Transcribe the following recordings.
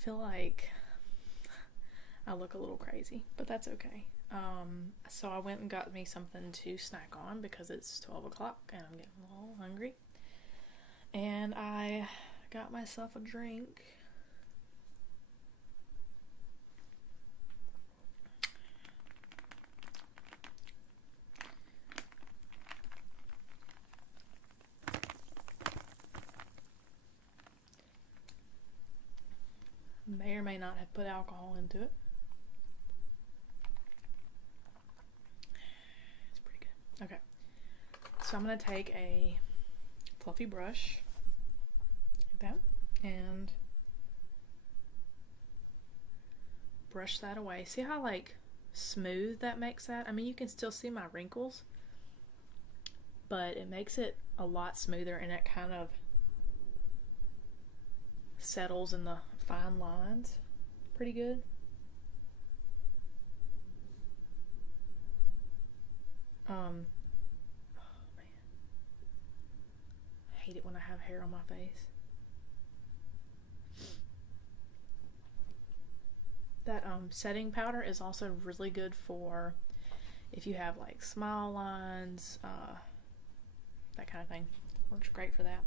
feel like I look a little crazy, but that's okay. So I went and got me something to snack on because it's 12 o'clock and I'm getting a little hungry. And I got myself a drink. May or may not have put alcohol into it. It's pretty good. Okay. So I'm going to take a fluffy brush like that and brush that away. See how like smooth that makes that? I mean, you can still see my wrinkles, but it makes it a lot smoother and it kind of settles in the fine lines pretty good. Oh man, I hate it when I have hair on my face. That setting powder is also really good for if you have like smile lines, that kind of thing. Works great for that.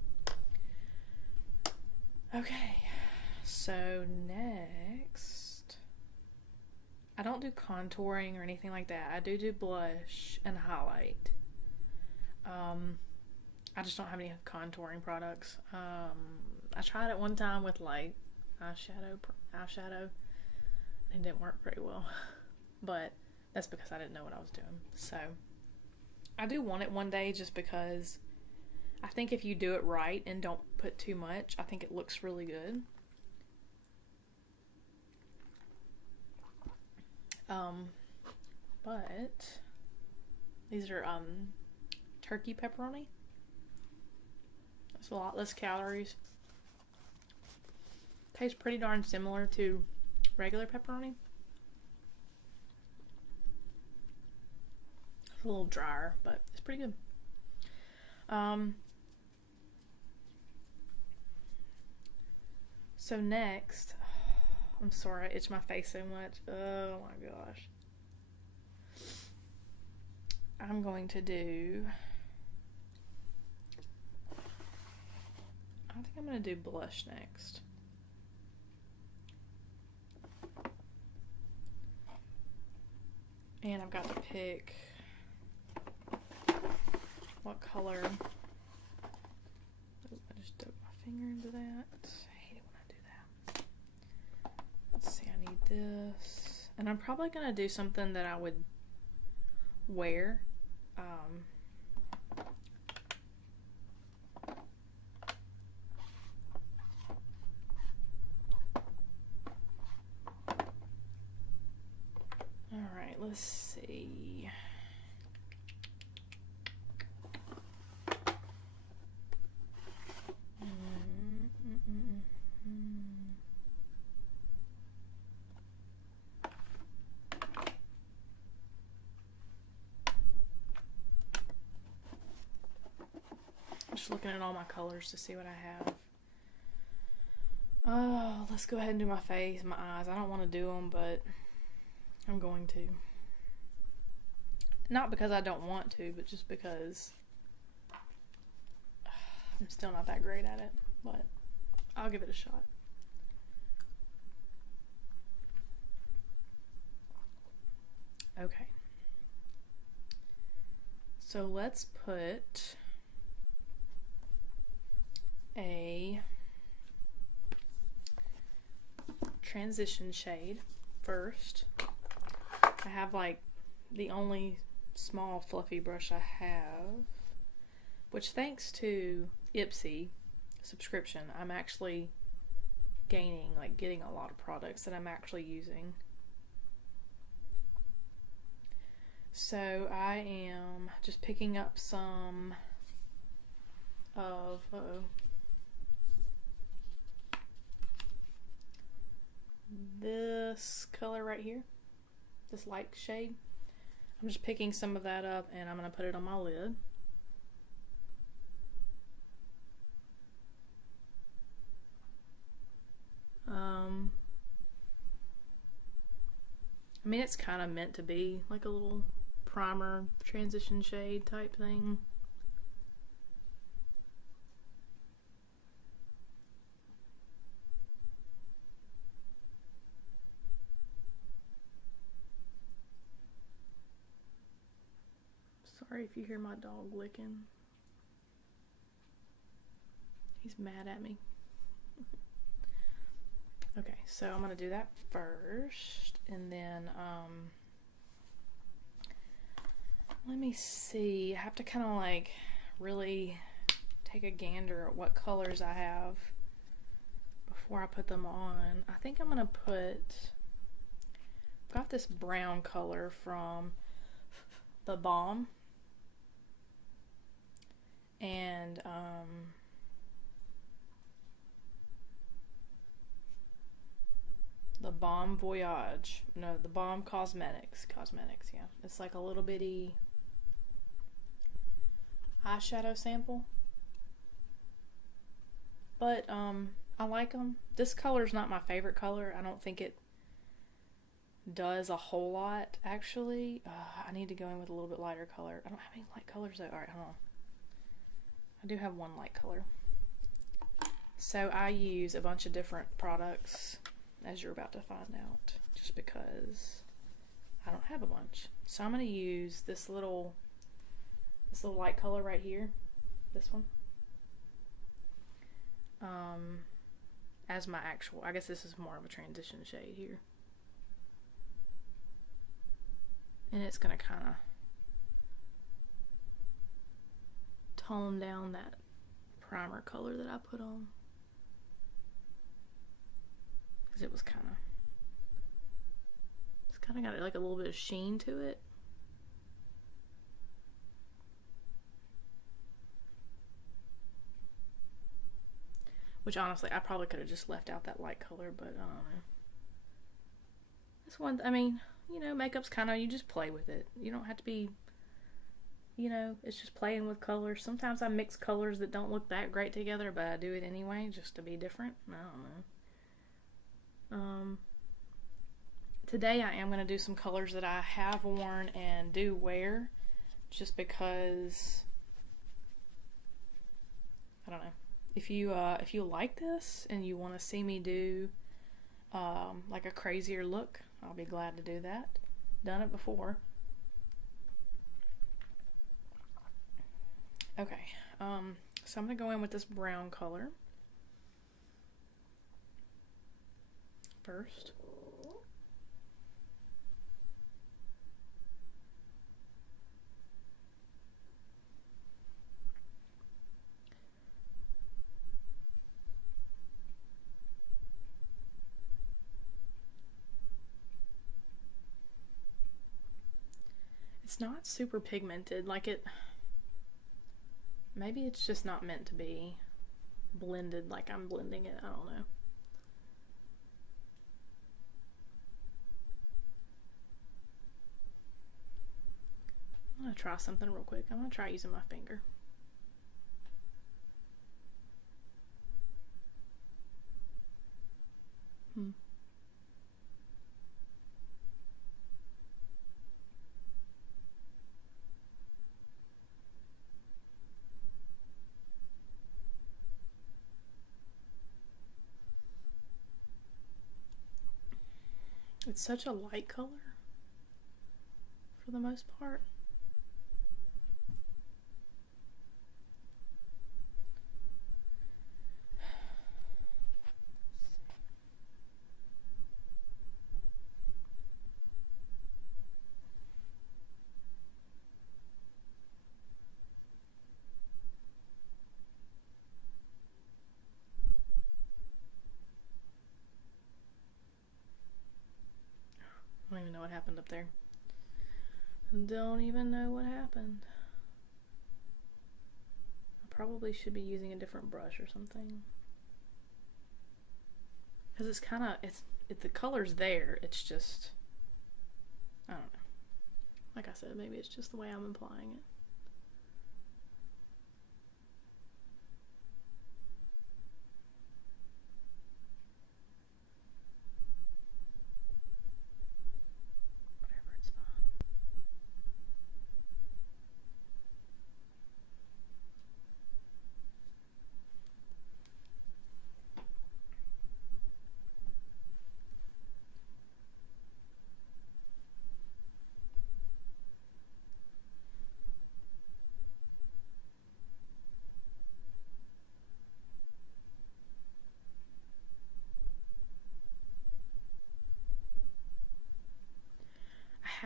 Okay, so next, I don't do contouring or anything like that. I do blush and highlight. I just don't have any contouring products. I tried it one time with like eyeshadow. It didn't work very well, but that's because I didn't know what I was doing. So I do want it one day just because I think if you do it right and don't put too much, I think it looks really good. But these are turkey pepperoni. It's a lot less calories. Tastes pretty darn similar to regular pepperoni. It's a little drier, but it's pretty good. So next, I'm sorry, I itch my face so much. Oh my gosh. I'm going to do, I think I'm going to do blush next. And I've got to pick what color. Oh, I just dug my finger into that. I hate it when I do that. Let's see, I need this. And I'm probably going to do something that I would wear. Alright, let's see. I'm just looking at all my colors to see what I have. Oh, let's go ahead and do my face, my eyes. I don't want to do them, but I'm going to. Not because I don't want to, but just because I'm still not that great at it, but I'll give it a shot. Okay. So let's put a transition shade first. I have like the only small fluffy brush I have, which thanks to Ipsy subscription, I'm actually getting a lot of products that I'm actually using. So I am just picking up some of this color right here, this light shade. I'm just picking some of that up and I'm going to put it on my lid. I mean, it's kind of meant to be like a little primer transition shade type thing. Sorry if you hear my dog licking. He's mad at me. Okay, so I'm gonna do that first, and then let me see. I have to kind of like really take a gander at what colors I have before I put them on. I think I'm gonna I've got this brown color from the Balm, and the Balm Voyage. No, the Balm Cosmetics. Yeah. It's like a little bitty eyeshadow sample. But I like them. This color's not my favorite color. I don't think it does a whole lot, actually. I need to go in with a little bit lighter color. I don't have any light colors though. Alright, hold on. I do have one light color. So I use a bunch of different products, as you're about to find out, just because I don't have a bunch. So I'm going to use this little light color right here, this one, as my actual, I guess this is more of a transition shade here. And it's going to kind of tone down that primer color that I put on. Because it's kind of got like a little bit of sheen to it. Which honestly, I probably could have just left out that light color, but I don't know. This one, I mean, you know, makeup's kind of, you just play with it. You don't have to be, you know, it's just playing with colors. Sometimes I mix colors that don't look that great together, but I do it anyway just to be different. I don't know. Today I am going to do some colors that I have worn and do wear, just because, I don't know, if you like this and you want to see me do like a crazier look, I'll be glad to do that. Done it before. Okay, so I'm going to go in with this brown color first. It's not super pigmented, like it, maybe it's just not meant to be blended like I'm blending it, I don't know. I'm gonna try something real quick. I'm gonna try using my finger. It's such a light color for the most part. I don't even know what happened up there. Don't even know what happened. I probably should be using a different brush or something. Because it's kind of, the color's there, it's just, I don't know. Like I said, maybe it's just the way I'm applying it.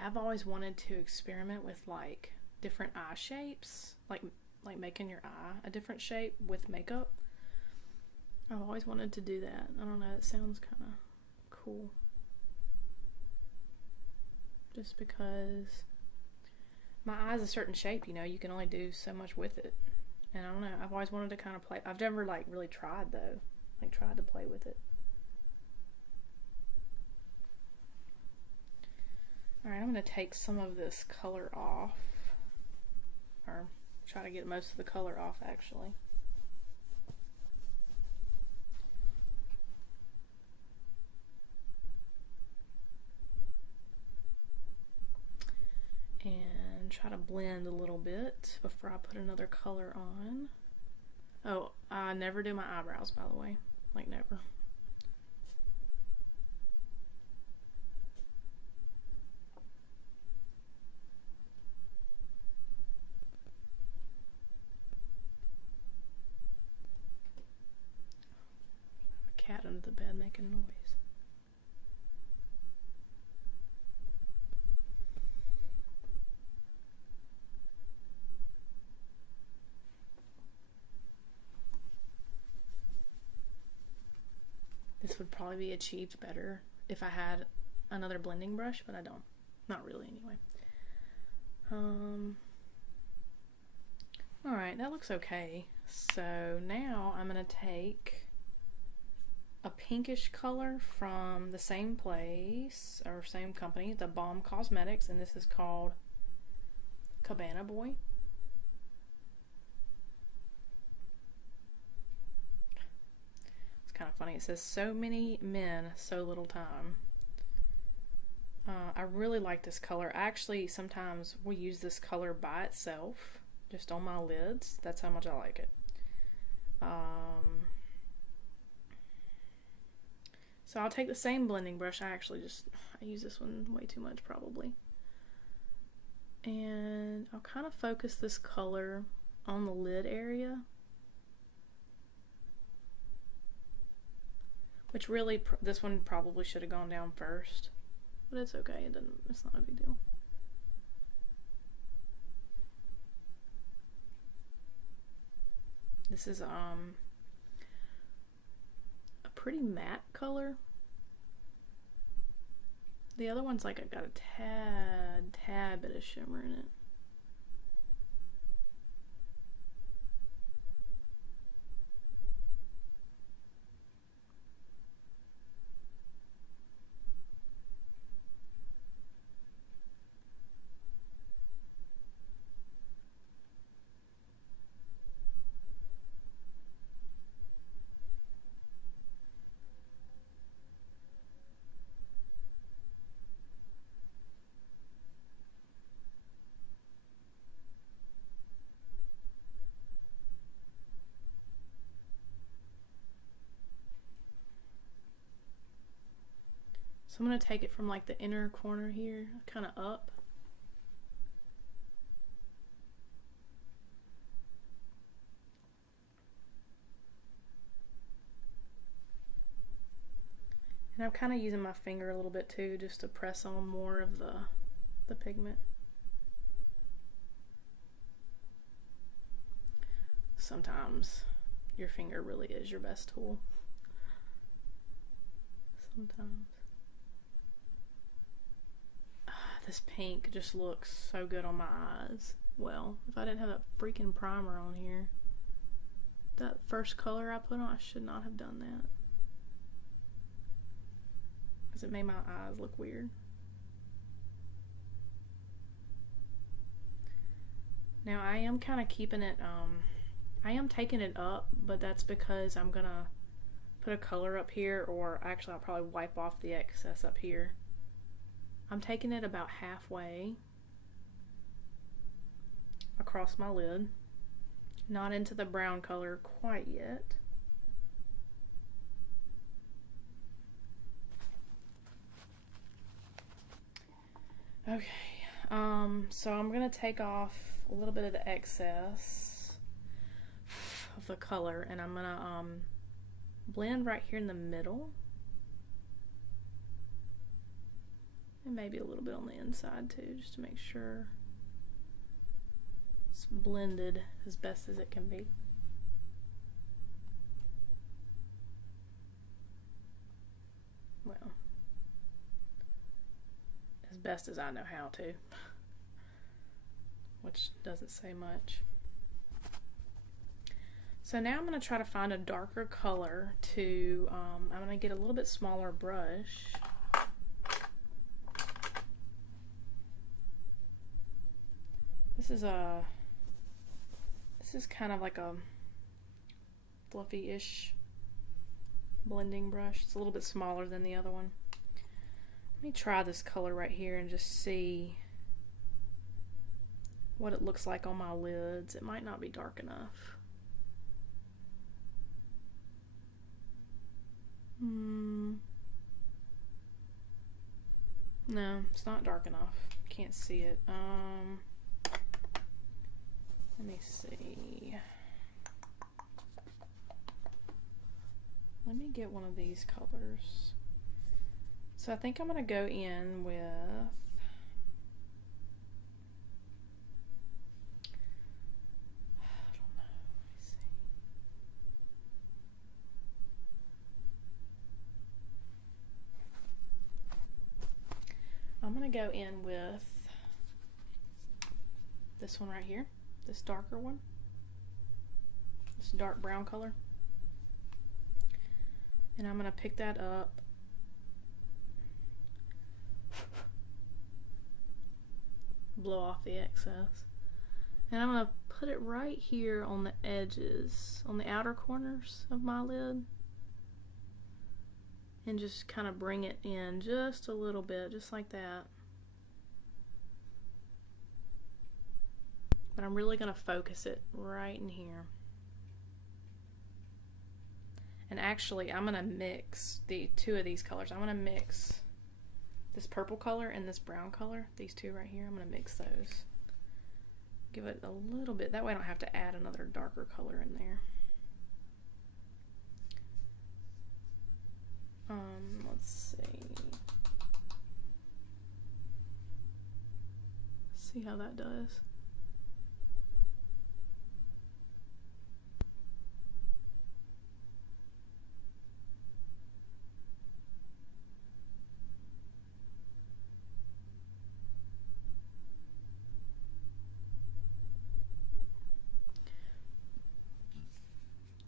I've always wanted to experiment with like different eye shapes, like making your eye a different shape with makeup. I've always wanted to do that. I don't know, it sounds kind of cool. Just because my eye's a certain shape, you know, you can only do so much with it. And I don't know, I've always wanted to kind of play. I've never like really tried though, like tried to play with it. Alright, I'm going to take some of this color off, or try to get most of the color off actually. And try to blend a little bit before I put another color on. Oh, I never do my eyebrows, by the way. Like, never. A cat under the bed making noise. This would probably be achieved better if I had another blending brush, but I don't. Not really, anyway. Alright, that looks okay. So now I'm going to take a pinkish color from the same place, or same company, the Balm Cosmetics, and this is called Cabana Boy. Kind of funny. It says so many men, so little time. I really like this color. Actually, sometimes we use this color by itself, just on my lids. That's how much I like it. So I'll take the same blending brush. I use this one way too much probably. And I'll kind of focus this color on the lid area. Which really, this one probably should have gone down first, but it's okay. It's not a big deal. This is a pretty matte color. The other one's like got a tad bit of shimmer in it. So I'm going to take it from like the inner corner here, kind of up. And I'm kind of using my finger a little bit too, just to press on more of the pigment. Sometimes your finger really is your best tool. Sometimes. This pink just looks so good on my eyes. Well, if I didn't have that freaking primer on here, that first color I put on, I should not have done that. Because it made my eyes look weird. Now I am kind of keeping it, I am taking it up, but that's because I'm gonna put a color up here, or actually I'll probably wipe off the excess up here. I'm taking it about halfway across my lid, not into the brown color quite yet. Okay, so I'm gonna take off a little bit of the excess of the color, and I'm gonna blend right here in the middle. And maybe a little bit on the inside too, just to make sure it's blended as best as it can be. Well, as best as I know how to, which doesn't say much. So now I'm going to try to find a darker color to, I'm going to get a little bit smaller brush. This is kind of like a fluffy-ish blending brush. It's a little bit smaller than the other one. Let me try this color right here and just see what it looks like on my lids. It might not be dark enough. No, it's not dark enough. Can't see it. Let me see. Let me get one of these colors. So I think I'm going to go in with I'm going to go in with this one right here, this darker one, this dark brown color, and I'm going to pick that up blow off the excess, and I'm going to put it right here on the edges, on the outer corners of my lid, and just kind of bring it in just a little bit, just like that. But I'm really going to focus it right in here. And actually, I'm going to mix the two of these colors. I'm going to mix this purple color and this brown color, these two right here. I'm going to mix those. Give it a little bit, that way I don't have to add another darker color in there. Let's see how that does.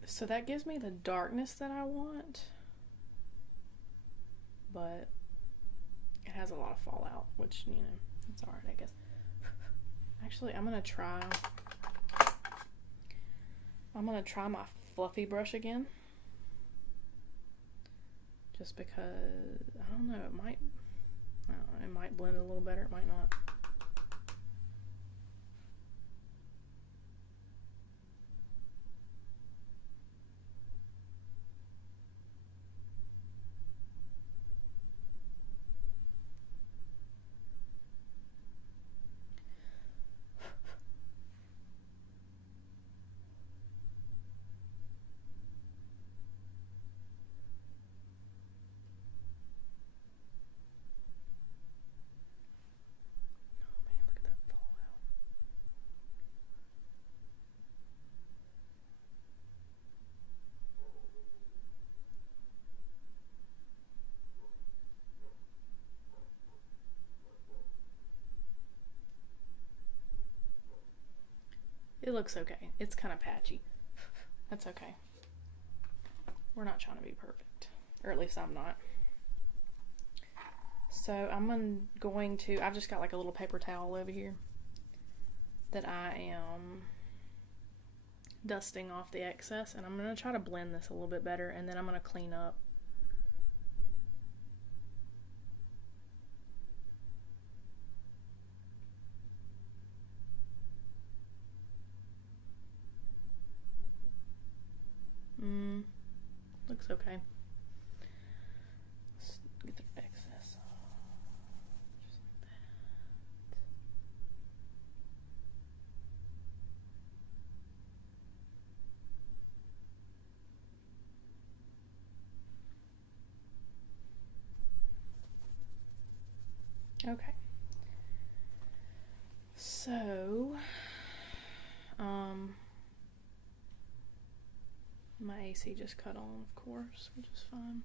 So that gives me the darkness that I want, but it has a lot of fallout, which, you know, it's alright, I guess. Actually, I'm gonna try my fluffy brush again, just because, I don't know, it might blend a little better, it might not. It looks okay. It's kind of patchy. That's okay. We're not trying to be perfect. Or at least I'm not. So I'm going to, I've just got like a little paper towel over here that I am dusting off the excess, and I'm going to try to blend this a little bit better, and then I'm going to clean up. Looks okay. Let's get the excess off. Just like that. Okay. So, my AC just cut on, of course, which is fine.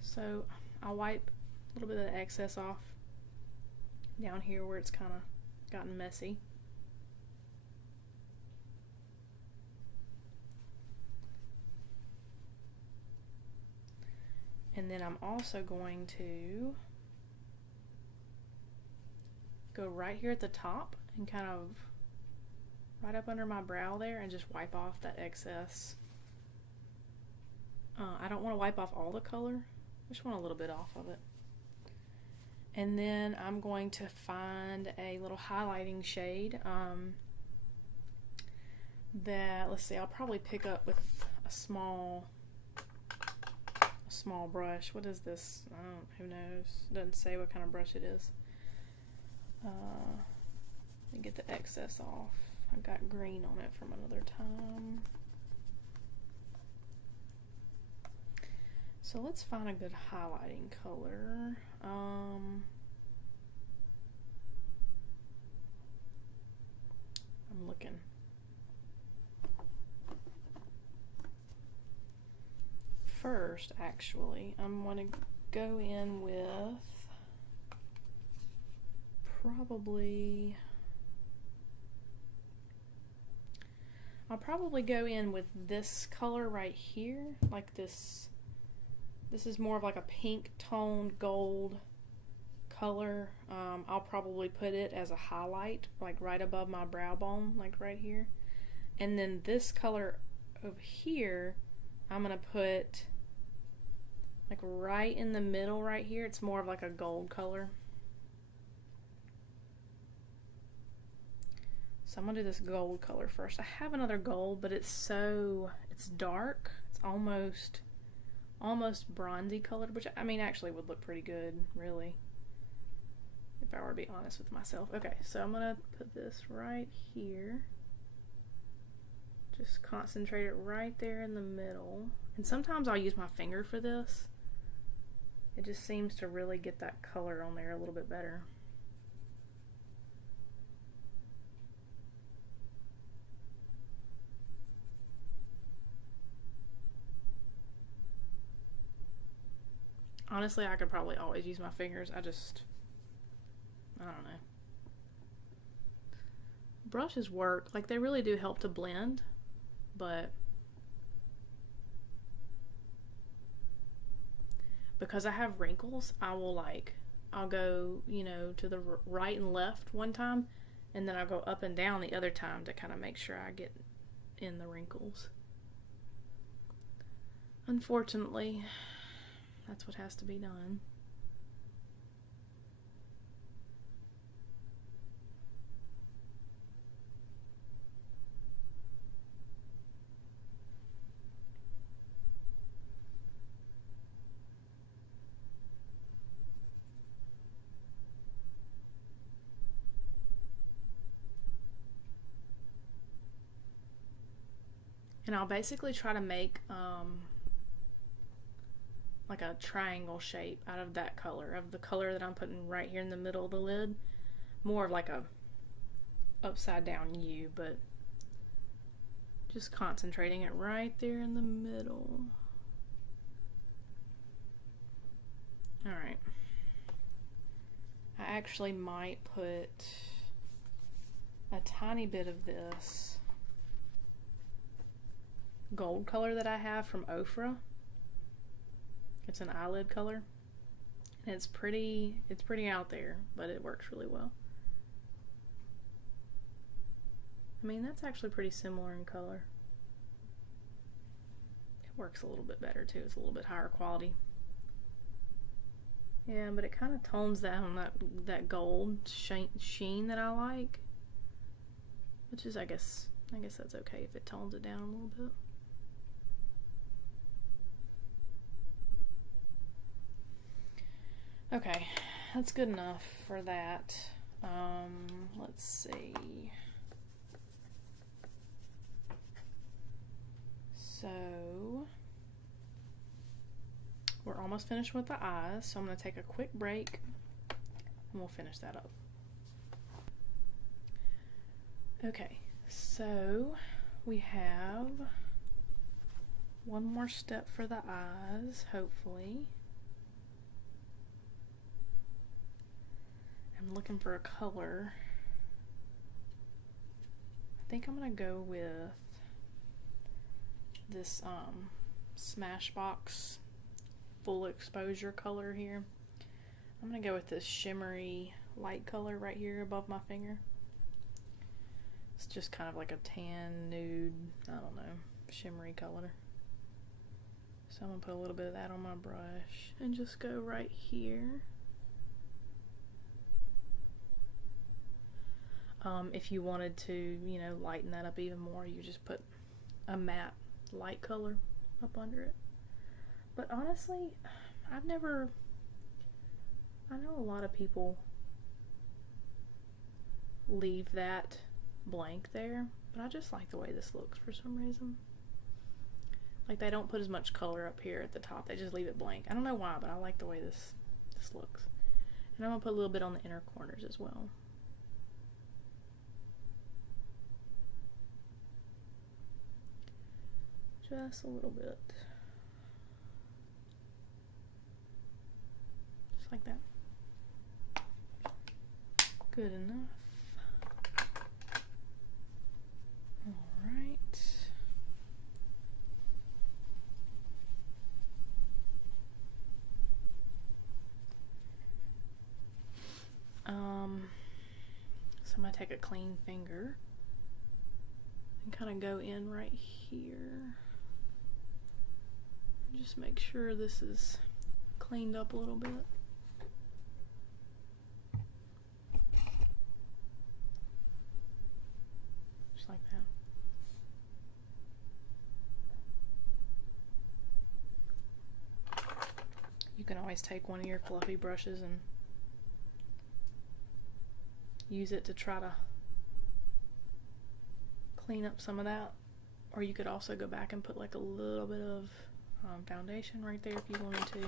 So, I'll wipe a little bit of the excess off down here where it's kind of gotten messy. And then I'm also going to go right here at the top and kind of right up under my brow there and just wipe off that excess. I don't want to wipe off all the color, I just want a little bit off of it. And then I'm going to find a little highlighting shade that, let's see, I'll probably pick up with a small brush. What is this? Who knows? Doesn't say what kind of brush it is. Let me get the excess off. I got green on it from another time. So let's find a good highlighting color. I'm looking. First, actually, I'm going to go in with I'll probably go in with this color right here, like this. This is more of like a pink toned gold color. I'll probably put it as a highlight, like right above my brow bone, like right here. And then this color over here, I'm gonna put like right in the middle right here. It's more of like a gold color. So I'm gonna do this gold color first. I have another gold, but it's dark. It's almost bronzy colored, which I mean actually would look pretty good, really, if I were to be honest with myself. Okay, so I'm gonna put this right here. Just concentrate it right there in the middle. And sometimes I'll use my finger for this. It just seems to really get that color on there a little bit better. Honestly, I could probably always use my fingers. I don't know. Brushes work. Like, they really do help to blend, but because I have wrinkles, I'll go, to the right and left one time, and then I'll go up and down the other time to kind of make sure I get in the wrinkles. Unfortunately, that's what has to be done. And I'll basically try to make like a triangle shape out of that color, of the color that I'm putting right here in the middle of the lid. More of like a upside down U, but just concentrating it right there in the middle. Alright. I actually might put a tiny bit of this gold color that I have from Ofra. It's an eyelid color, and it's pretty out there, but it works really well. I mean, that's actually pretty similar in color. It works a little bit better too. It's a little bit higher quality. Yeah, but it kind of tones down that gold sheen that I like, which is I guess that's okay if it tones it down a little bit. Okay, that's good enough for that. Let's see. So we're almost almost finished with the eyes, so I'm going to take a quick break and we'll finish that up. Okay, so we have one more step for the eyes, hopefully. I'm looking for a color. I think I'm going to go with this Smashbox full exposure color here. I'm going to go with this shimmery light color right here above my finger. It's just kind of like a tan, nude, I don't know, shimmery color. So I'm going to put a little bit of that on my brush and just go right here. If you wanted to, you know, lighten that up even more, you just put a matte light color up under it. But honestly, I know a lot of people leave that blank there, but I just like the way this looks for some reason. Like, they don't put as much color up here at the top, they just leave it blank. I don't know why, but I like the way this looks. And I'm going to put a little bit on the inner corners as well. Just a little bit. Just like that. Good enough. Alright. So I'm going to take a clean finger and kind of go in right here. Just make sure this is cleaned up a little bit. Just like that. You can always take one of your fluffy brushes and use it to try to clean up some of that. Or you could also go back and put like a little bit of foundation right there if you wanted to.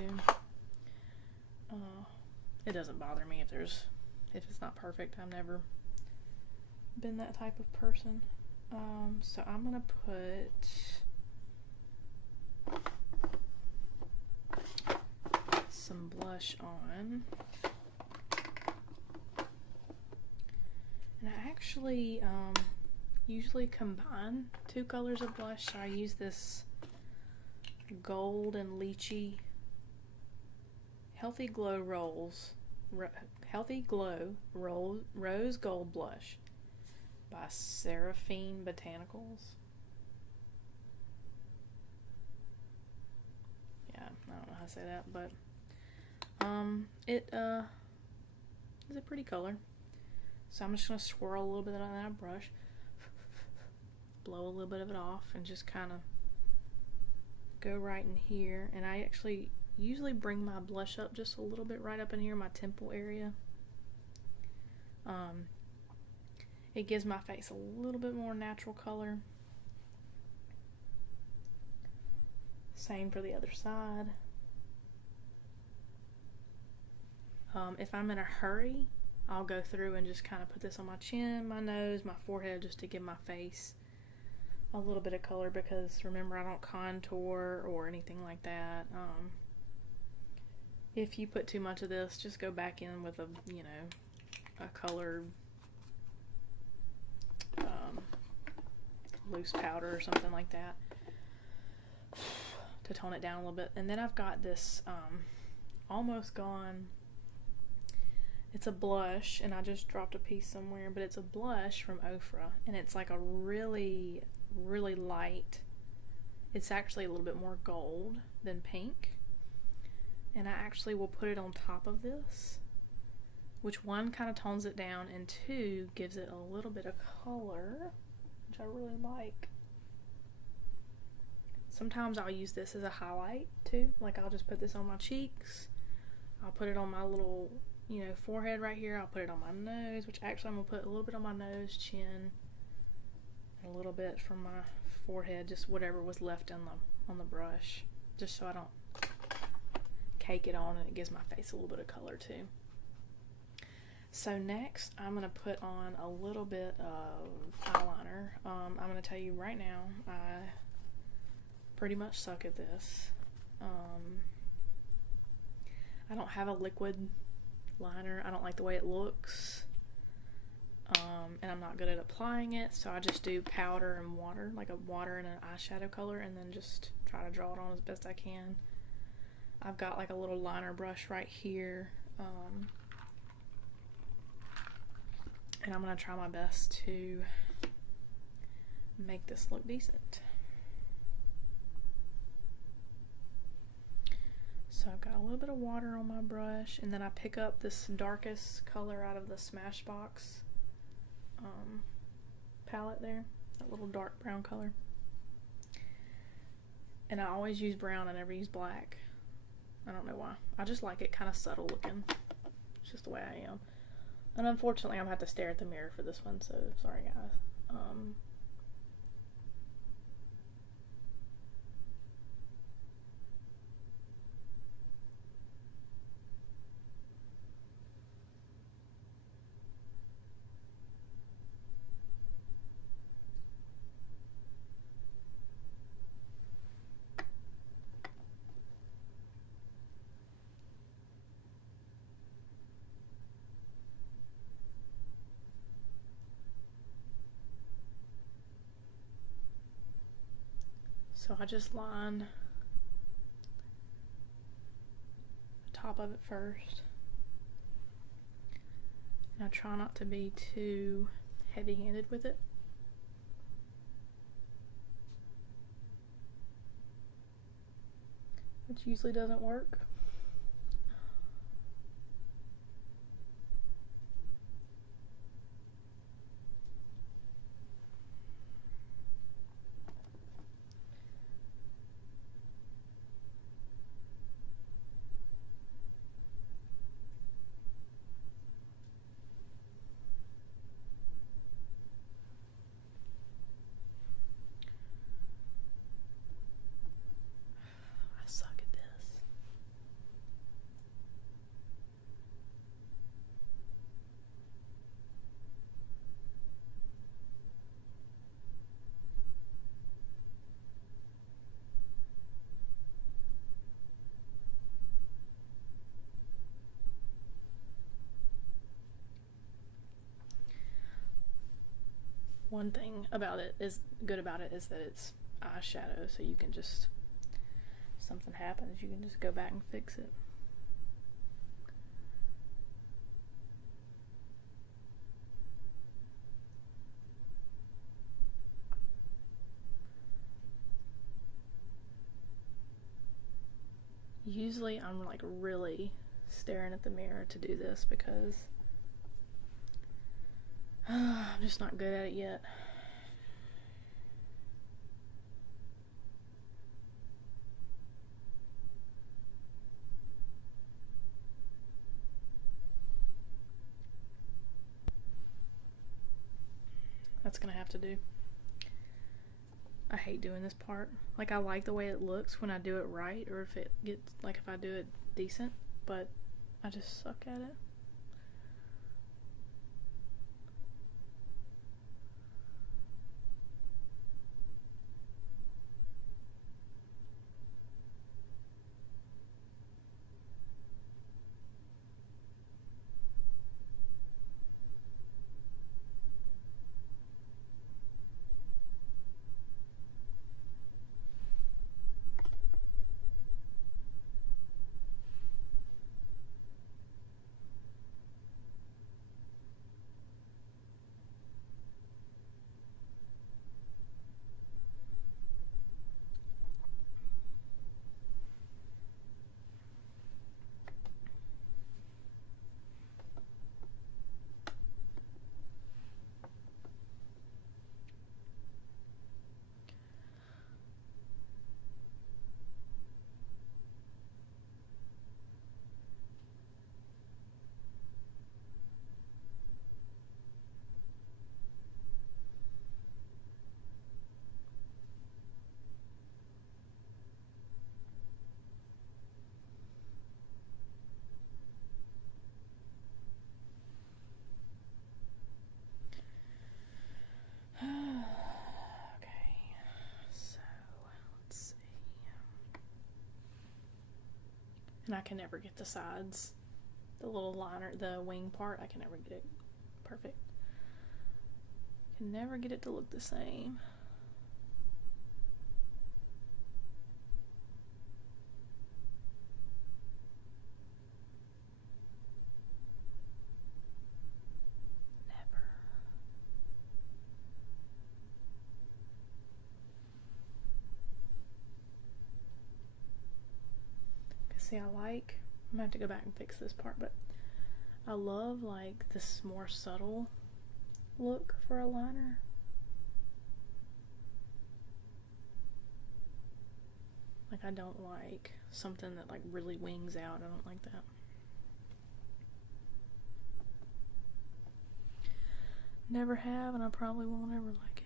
It doesn't bother me if it's not perfect. I've never been that type of person. So I'm gonna put some blush on, and I actually usually combine two colors of blush. So I use this gold and lychee Healthy Glow Rose Gold Blush by Seraphine Botanicals. Yeah, I don't know how to say that, but it is a pretty color. So I'm just gonna swirl a little bit on that brush, blow a little bit of it off, and just kind of go right in here. And I actually usually bring my blush up just a little bit right up in here, my temple area. It gives my face a little bit more natural color. Same for the other side. If I'm in a hurry, I'll go through and just kind of put this on my chin, my nose, my forehead, just to give my face a little bit of color, because remember, I don't contour or anything like that. If you put too much of this, just go back in with a colored loose powder or something like that to tone it down a little bit. And then I've got this Almost Gone. It's a blush, and I just dropped a piece somewhere, but it's a blush from Ofra, and it's like a really, really light. It's actually a little bit more gold than pink, and I actually will put it on top of this, which one kind of tones it down, and two gives it a little bit of color, which I really like. Sometimes I'll use this as a highlight too. Like, I'll just put this on my cheeks, I'll put it on my little forehead right here, I'll put it on my nose, which actually I'm going to put a little bit on my nose, chin, and a little bit from my forehead, just whatever was left on the brush, just so I don't cake it on, and it gives my face a little bit of color too. So next, I'm going to put on a little bit of eyeliner. I'm going to tell you right now, I pretty much suck at this. I don't have a liquid liner. I don't like the way it looks. And I'm not good at applying it, so I just do powder and water, like a water and an eyeshadow color, and then just try to draw it on as best I can. I've got like a little liner brush right here, and I'm going to try my best to make this look decent. So I've got a little bit of water on my brush, and then I pick up this darkest color out of the Smashbox palette there, that little dark brown color. And I always use brown, I never use black. I don't know why. I just like it kind of subtle looking. It's just the way I am. And unfortunately I'm gonna have to stare at the mirror for this one, so sorry guys. So I just line the top of it first. And I try not to be too heavy-handed with it. Which usually doesn't work. One thing about it is good about it is that it's eyeshadow, so you can just, if something happens, you can just go back and fix it. Usually I'm like really staring at the mirror to do this because I'm just not good at it yet. That's gonna have to do. I hate doing this part. Like, I like the way it looks when I do it right, or if it gets, like, if I do it decent, but I just suck at it. And I can never get the sides, the little liner, the wing part, I can never get it perfect. Can never get it to look the same. See, I'm gonna have to go back and fix this part, but I love like this more subtle look for a liner. Like I don't like something that like really wings out. I don't like that. Never have, and I probably won't ever like it.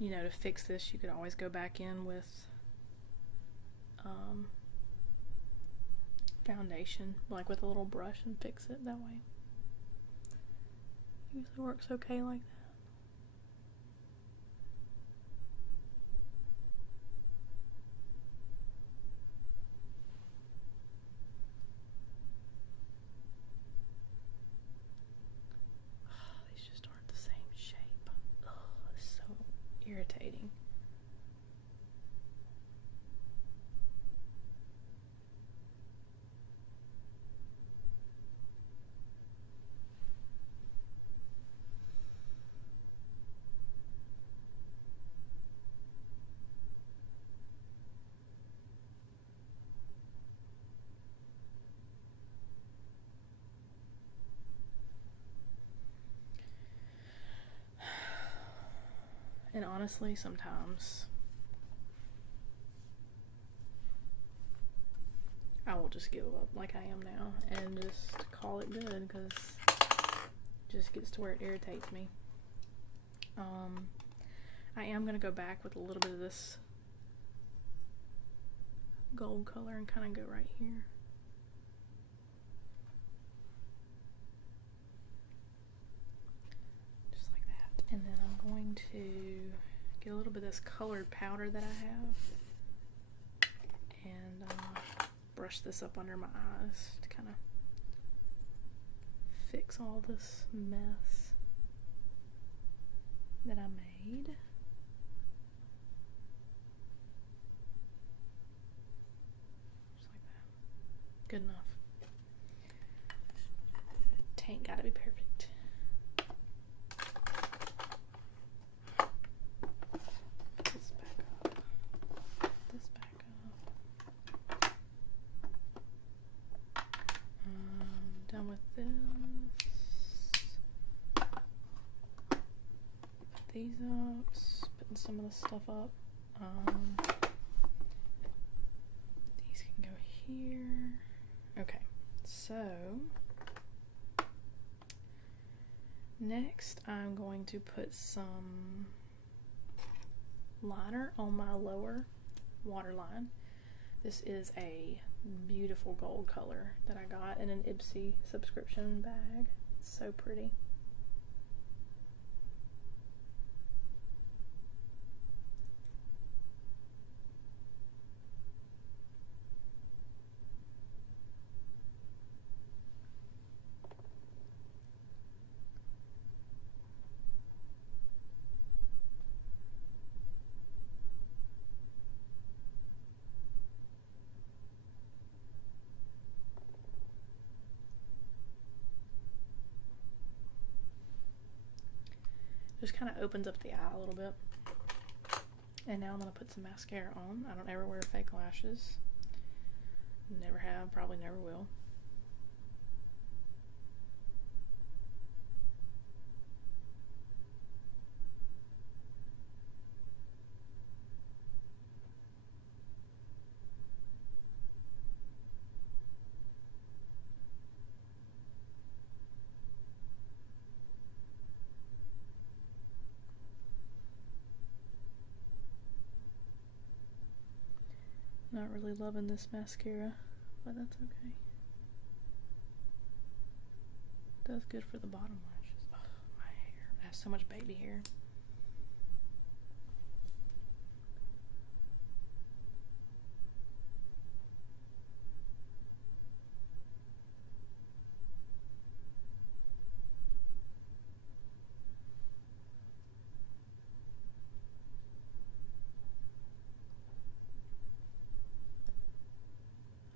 You know, to fix this, you could always go back in with foundation, like with a little brush, and fix it that way. Usually works okay like that. These just aren't the same shape. Ugh, it's so irritating. And honestly, sometimes I will just give up like I am now and just call it good, because it just gets to where it irritates me. I am going to go back with a little bit of this gold color and kind of go right here. Just like that. And then I'm going to get a little bit of this colored powder that I have and brush this up under my eyes to kind of fix all this mess that I made. Just like that. Good enough. Taint gotta be perfect. This back up. This back up. Done with this. These up, putting some of the stuff up. These can go here. Okay, so next I'm going to put some liner on my lower waterline. This is a beautiful gold color that I got in an Ipsy subscription bag. It's so pretty. Just kind of opens up the eye a little bit. And now I'm going to put some mascara on. I don't ever wear fake lashes. Never have, probably never will. Not really loving this mascara, but that's okay. Does good for the bottom lashes. Oh, my hair. I have so much baby hair.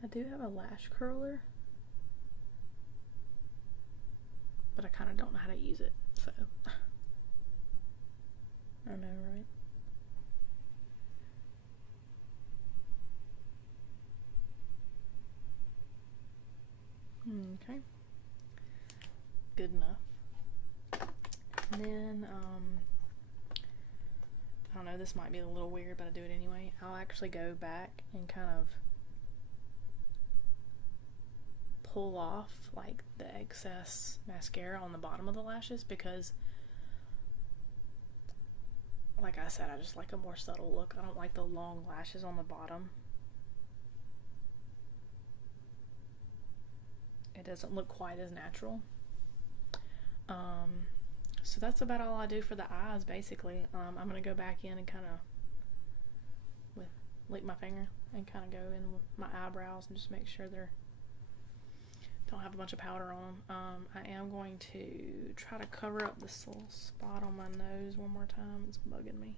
I do have a lash curler, but I kind of don't know how to use it, so I know, right? Okay, good enough. And then I don't know, this might be a little weird, but I do it anyway. I'll actually go back and kind of pull off like the excess mascara on the bottom of the lashes, because like I said, I just like a more subtle look. I don't like the long lashes on the bottom. It doesn't look quite as natural. So that's about all I do for the eyes, basically. I'm gonna go back in and kind of lick my finger and kind of go in with my eyebrows and just make sure they're don't have a bunch of powder on them. I am going to try to cover up this little spot on my nose one more time. It's bugging me.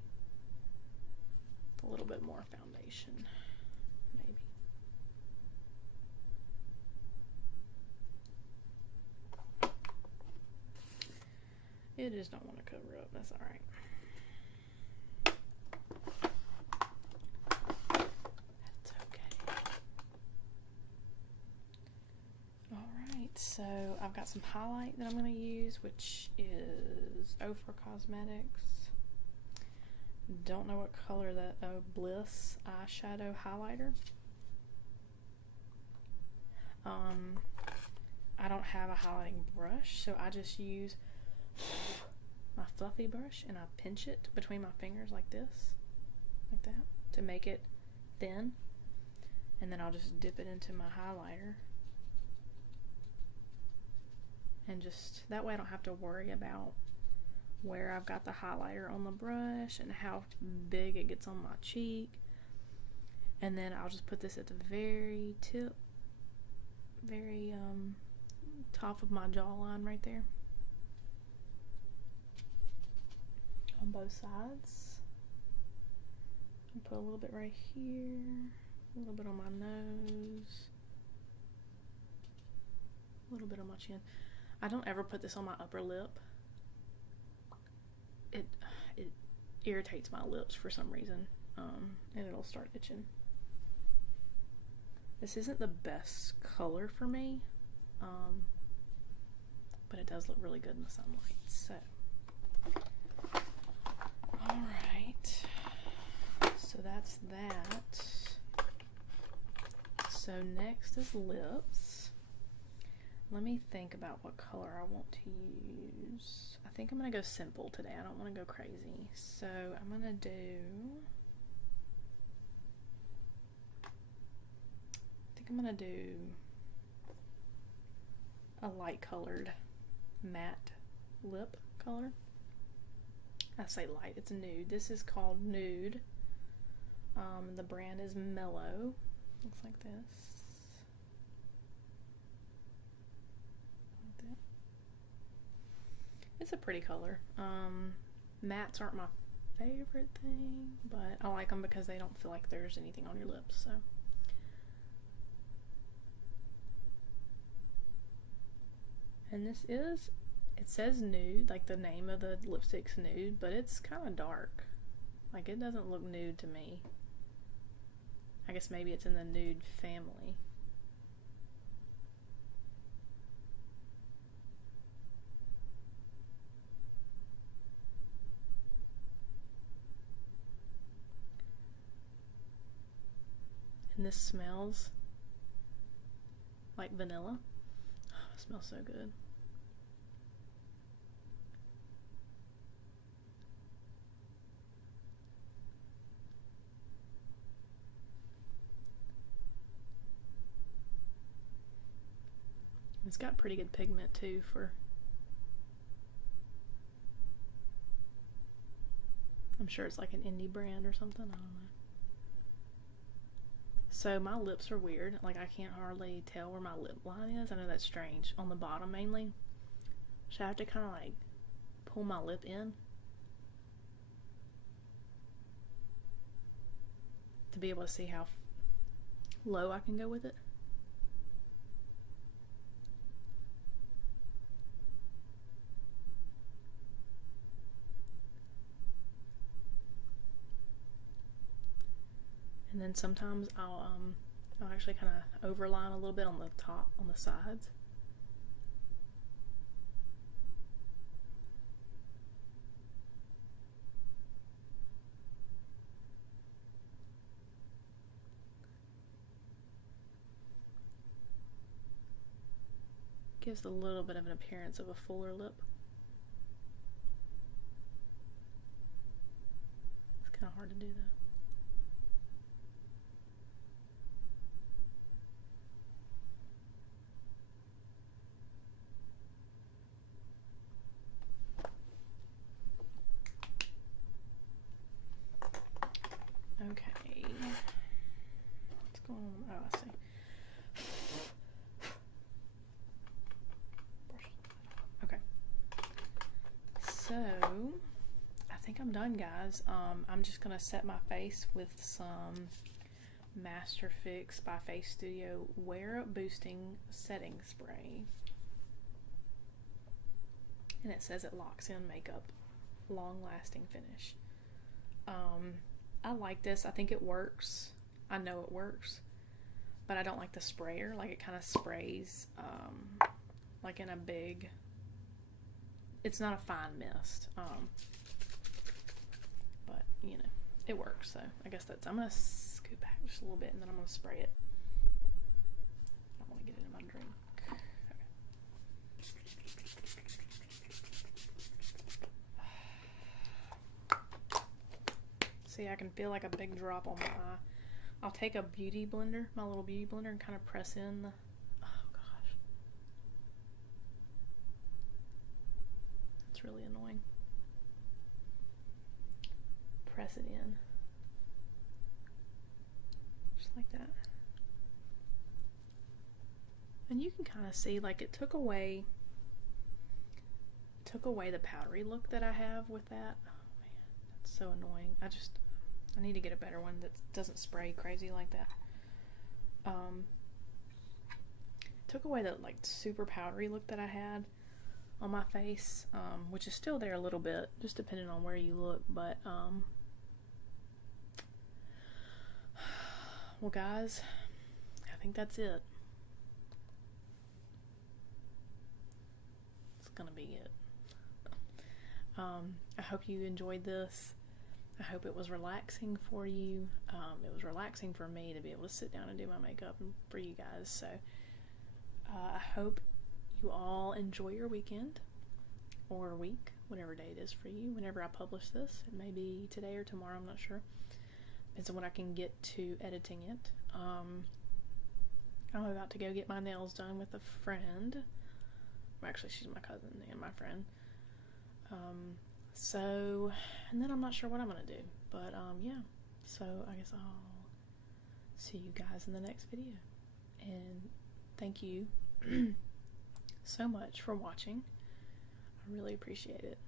A little bit more foundation, maybe. You just don't want to cover up. That's alright. That's okay. Alright, so I've got some highlight that I'm going to use, which is Ofra Cosmetics. Don't know what color that, Bliss eyeshadow highlighter. I don't have a highlighting brush, so I just use my fluffy brush and I pinch it between my fingers like this, like that, to make it thin, and then I'll just dip it into my highlighter, and just that way I don't have to worry about where I've got the highlighter on the brush and how big it gets on my cheek. And then I'll just put this at the very tip, very top of my jawline right there, on both sides. I'll put a little bit right here, a little bit on my nose, a little bit on my chin. I don't ever put this on my upper lip. It irritates my lips for some reason, and it'll start itching. This isn't the best color for me, but it does look really good in the sunlight. So, alright, so that's that. So next is lips. Let me think about what color I want to use. I think I'm going to go simple today. I don't want to go crazy. So I'm going to do, a light colored matte lip color. I say light, it's nude. This is called Nude. The brand is Mellow. Looks like this. Like that. It's a pretty color. Mattes aren't my favorite thing, but I like them because they don't feel like there's anything on your lips. So. And this is, it says nude, like the name of the lipstick's Nude, but it's kind of dark. Like, it doesn't look nude to me. I guess maybe it's in the nude family. And this smells like vanilla. Oh, it smells so good. It's got pretty good pigment too for... I'm sure it's like an indie brand or something, I don't know. So my lips are weird, like I can't hardly tell where my lip line is. I know that's strange. On the bottom mainly. So I have to kind of like pull my lip in to be able to see how low I can go with it. And then sometimes I'll actually kind of overline a little bit on the top, on the sides. Gives a little bit of an appearance of a fuller lip. It's kind of hard to do though. Okay, what's going on? Oh, I see. Okay, so I think I'm done, guys. I'm just gonna set my face with some Master Fix by Face Studio Wear Boosting Setting Spray, and it says it locks in makeup, long-lasting finish. I like this. I think it works. I know it works, but I don't like the sprayer. Like, it kind of sprays like in a big, it's not a fine mist, but you know, it works. So I guess that's, I'm gonna scoot back just a little bit and then I'm gonna spray it. I don't want to get it in my drink. See, I can feel like a big drop on my eye. I'll take a beauty blender, my little beauty blender, and kind of press in the, oh gosh. It's really annoying. Press it in. Just like that. And you can kind of see, like, it took away the powdery look that I have with that. Oh man, that's so annoying. I need to get a better one that doesn't spray crazy like that. Took away the like super powdery look that I had on my face, which is still there a little bit, just depending on where you look. But well, guys, I think that's it. It's gonna be it. I hope you enjoyed this. I hope it was relaxing for you. It was relaxing for me to be able to sit down and do my makeup, and for you guys. So I hope you all enjoy your weekend or week, whatever day it is for you. Whenever I publish this, it may be today or tomorrow, I'm not sure. Depends on when I can get to editing it. I'm about to go get my nails done with a friend. Well, actually, she's my cousin and my friend. So, and then I'm not sure what I'm gonna do, but yeah, so I guess I'll see you guys in the next video, and thank you so much for watching. I really appreciate it.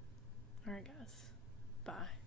Alright guys, bye.